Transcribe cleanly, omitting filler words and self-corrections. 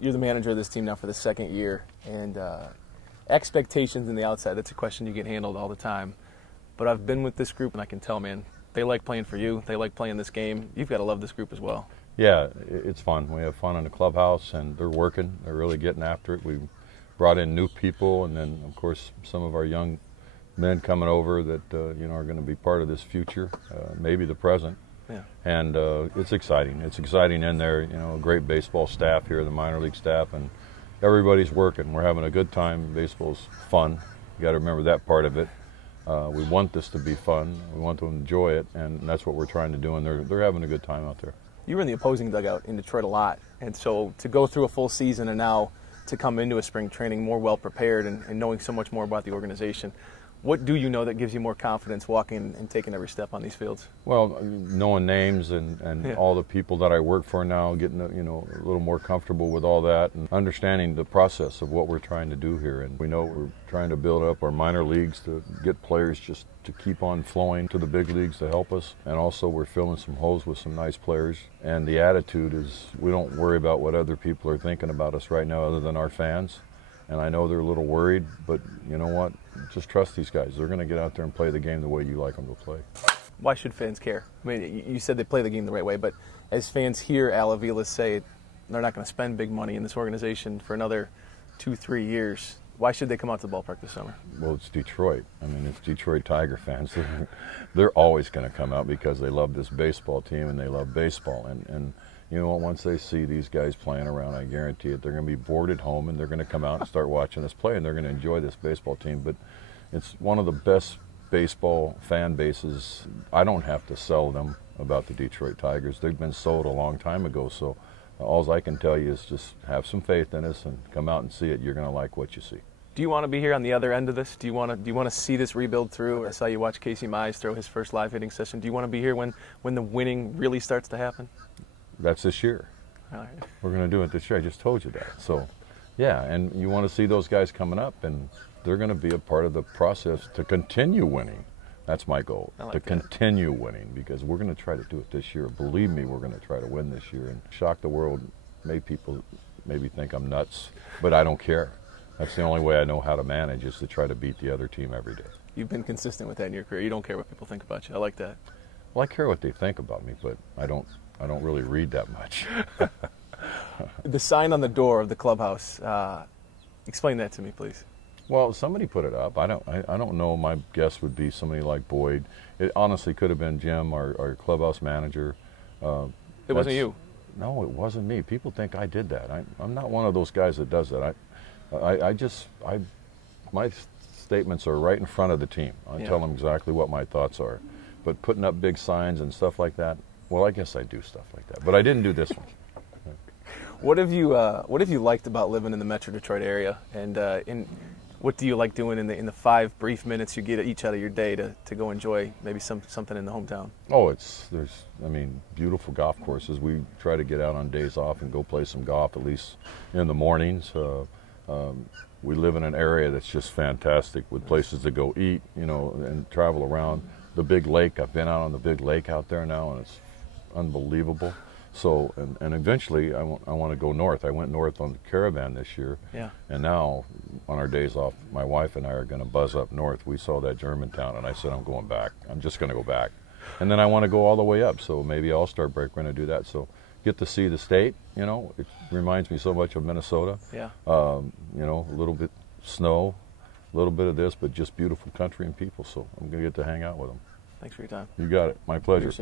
You're the manager of this team now for the second year, and expectations in the outside, that's a question you get handled all the time. But I've been with this group, and I can tell, man, they like playing for you. They like playing this game. You've got to love this group as well. Yeah, it's fun. We have fun in the clubhouse, and they're working. They're really getting after it. We brought in new people, and then, of course, some of our young men coming over that you know, are going to be part of this future, maybe the present. Yeah. And it's exciting. It's exciting in there. You know, a great baseball staff here, the minor league staff, and everybody's working. We're having a good time. Baseball's fun. You got to remember that part of it. We want this to be fun. We want to enjoy it, and that's what we're trying to do. And they're having a good time out there. You were in the opposing dugout in Detroit a lot, and so to go through a full season and now to come into a spring training more well prepared and knowing so much more about the organization, what do you know that gives you more confidence walking and taking every step on these fields? Well, knowing names and yeah. all the people that I work for now, getting you know, a little more comfortable with all that and understanding the process of what we're trying to do here. And we know we're trying to build up our minor leagues to get players just to keep on flowing to the big leagues to help us. And also we're filling some holes with some nice players. And the attitude is we don't worry about what other people are thinking about us right now other than our fans. And I know they're a little worried, but you know what? Just trust these guys. They're going to get out there and play the game the way you like them to play. Why should fans care? I mean, you said they play the game the right way, but as fans hear Al Avila say they're not going to spend big money in this organization for another 2-3 years, why should they come out to the ballpark this summer? Well, it's Detroit. I mean, it's Detroit Tiger fans. They're always going to come out because they love this baseball team and they love baseball. And you know what, once they see these guys playing around, I guarantee it, they're going to be bored at home and they're going to come out and start watching us play and they're going to enjoy this baseball team. But it's one of the best baseball fan bases. I don't have to sell them about the Detroit Tigers. They've been sold a long time ago. So all I can tell you is just have some faith in us and come out and see it. You're going to like what you see. Do you want to be here on the other end of this? Do you want to see this rebuild through? I saw you watch Casey Mize throw his first live hitting session. Do you want to be here when the winning really starts to happen? That's this year. All right. We're going to do it this year. I just told you that. So, yeah, and you want to see those guys coming up, and they're going to be a part of the process to continue winning. That's my goal, to continue winning, because we're going to try to do it this year. Believe me, we're going to try to win this year and shock the world. People maybe think I'm nuts, but I don't care. That's the only way I know how to manage, is to try to beat the other team every day. You've been consistent with that in your career. You don't care what people think about you. I like that. Well, I care what they think about me, but I don't really read that much. The sign on the door of the clubhouse, explain that to me, please. Well, somebody put it up. I don't know. My guess would be somebody like Boyd. It honestly could have been Jim, our clubhouse manager. It wasn't you? No, it wasn't me. People think I did that. I'm not one of those guys that does that. My statements are right in front of the team. I tell them exactly what my thoughts are. But putting up big signs and stuff like that, well, I guess I do stuff like that. But I didn't do this one. What have you liked about living in the Metro Detroit area, and what do you like doing in the 5 brief minutes you get each out of your day to go enjoy maybe something in the hometown? Oh, there's beautiful golf courses. We try to get out on days off and go play some golf, at least in the mornings. We live in an area that's just fantastic, with places to go eat, you know, and travel around. The big lake, I've been out on the big lake out there now, and it's unbelievable. So, and eventually I want to go north. I went north on the caravan this year. Yeah. And now, on our days off, my wife and I are going to buzz up north. We saw that Germantown, and I said, I'm going back. I'm just going to go back. And then I want to go all the way up, so maybe All-Star break we're going to do that. So get to see the state, you know. It reminds me so much of Minnesota. Yeah. You know, a little bit snow, a little bit of this, but just beautiful country and people. So I'm going to get to hang out with them. Thanks for your time. You got it. My pleasure.